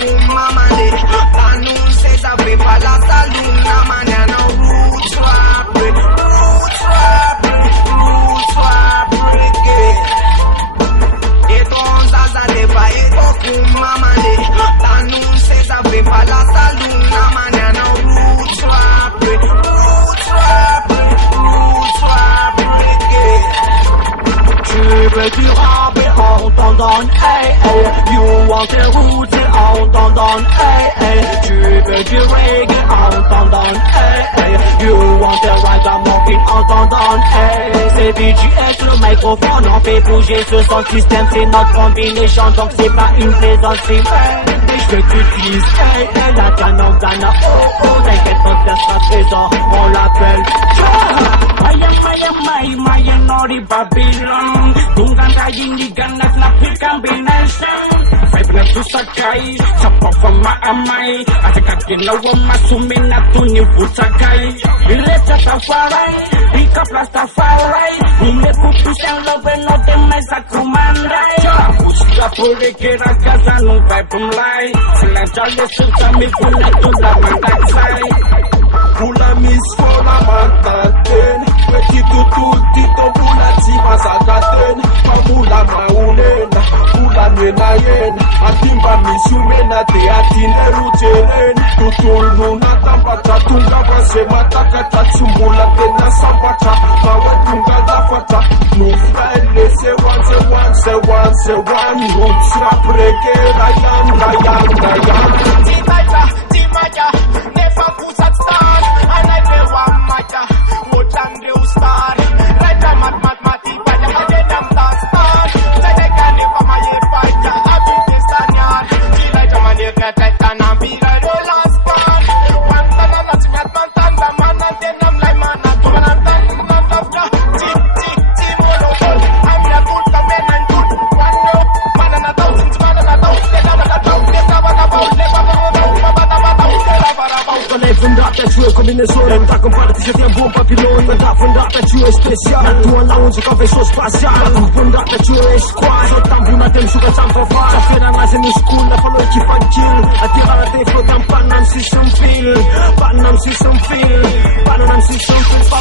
cum mamane. Dar nu se zape pa la salon, la maneană roots rap, roots rap, roots rap, reggae. E ton zaza de ba, e to cum mamane. Dar nu se zape pa la salon, la maneană roots rap, roots rap, roots rap, reggae. Tu veux du rap et on t'en donne, hey hey. You want the roots et on t'en donne, hey hey. Tu veux du reggae, on t'en donne, hey hey. You want the ragamuffin, on t'en donne, hey. C'est BGS, le microphone, on fait bouger ce son système, c'est notre combination, donc c'est pas une plaisanterie, hey. Et je veux que tu dises, hey hey, la Ghana, oh oh, t'inquiète pas que ça sera présent, on l'appelle, Maya Nori Babylon. Tunganda indigan at napit combination. Five na to sakay, sa pafama amay. At kakinawa masumin na tunyong putakay. Ilet sa tafaray, ikaplas tafaray. Umepupis ang lobe no temay sa kumanday. Tapos ka puri kira kaza nung vibe umlay. Sila jale sa mil pula tula mandaksay. Pula mis fola mantaten. Tito tito pula tima sakaten. Pamula maunen, pula nenayen. Atimba misumena te atine ruteren. Tutul nuna tampata tunga base mataka tatsumbula tena sampata. Kawa tunga zafata. Nufraile se one. Roots rap reggae rayan. Timaya, never put at start. I like the one matter. What can do start? Like a mathematic, but I didn't dance start. Like I can never my fight. I think this an yard. She like a man, you get it and I'm be like the last part. One time I'm not singing, man, the man, and then I'm like, man, I'm doing a thing, man, of the Timoro. I'm here, good, the men and good. One no, man, and a thousand, man, and a thousand. They're not a thousand, they're not a thousand, they're not a thousand. Quando hai fondato il tuo combinazione, non t'ha comparti se ti è un buon papillone. Quando ha fondato il tuo speciale, tu alla unge ca veșo spațial. Tu fondato il tuo squad, so tambu na tem suka tampa fa. Sa fena na zenu school, na follow ki fan kill. Atira na te flo tam panam si some feel. Panam si some feel. Panam si some feel.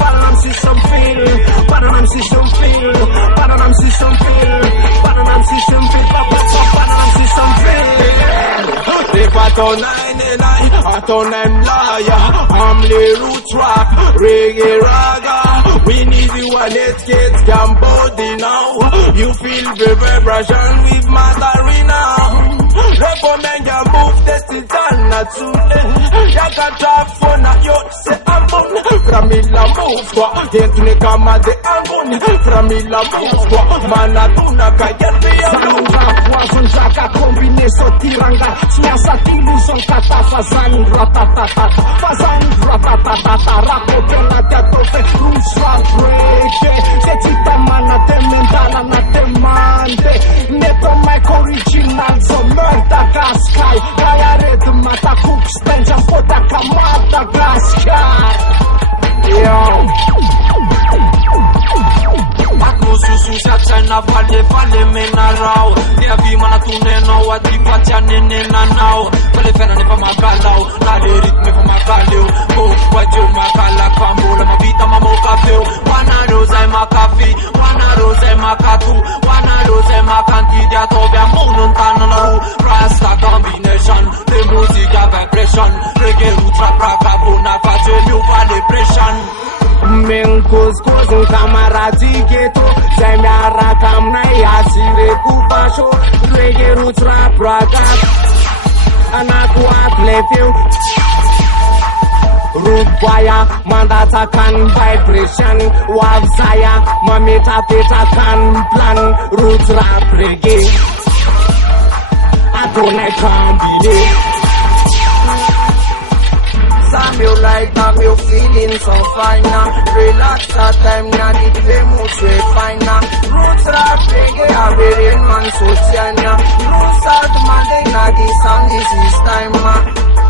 Panam si some feel. Panam si some feel. Panam si some feel. Panam si some feel. Panam si some feel. They fat on 99, hot on them liar. I'm the roots rap, reggae raga. We need the one that gets Cambodia now. You feel the vibration with Matarina. Recommend your move, that's it and not soon. You can talk for na yo, say I'm on. From Ila move, get me come at the ambon. From Ila move, Manatuna kayan me Zanong rap, wazon jaga, combination tiranga. Smiasa iluzon kata fazan ratatata. Fazan ratatata, rapo pena te atofe. Roots rap reggae, se țita mana te mentala na te mande. Neto mic original, so Madagascar. Gaia red mata cook stand, jam poda ka Madagascar. Yo. Ako susu sa chana vale mena rao. Dia vi mana tuneno ati pacha nene na nao. Vale fena ne pa makalao, na le ritme pa makaleo. Oh, wajo makala kambola mavita mamoka feo. Wana rozai makafi, wana rozai makatu, wana rozai makanti dia tobia munun tananaru. Rasta combination, the music vibration. Reggae ultra praka puna face new vibration. Men coscos un camarade ghetto. Sai mi arratam na asire cu pașo. Reggae roots rap raga. Anatua plefeu. Root boya, mandata can vibration. Wavzaya, mamita peta can plan. Roots rap reggae. Adonai combine. Meu like that, meu feeling so fine now. Relax that time, now the famous way fine now. Roots rap reggae, a very man so tiana. Roots out Monday, now the song, this is time man.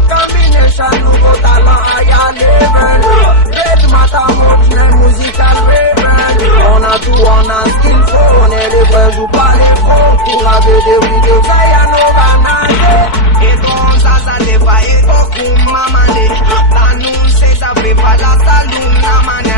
Combination, no go talent, higher level. Red matter, much musical rebel. On a two, on a skillful, on a level, you parle fort. Pour la vidéo, ça y a no banane. Eto sasa lefa eko kumamane. Tanun se sa pepa la saluna mane.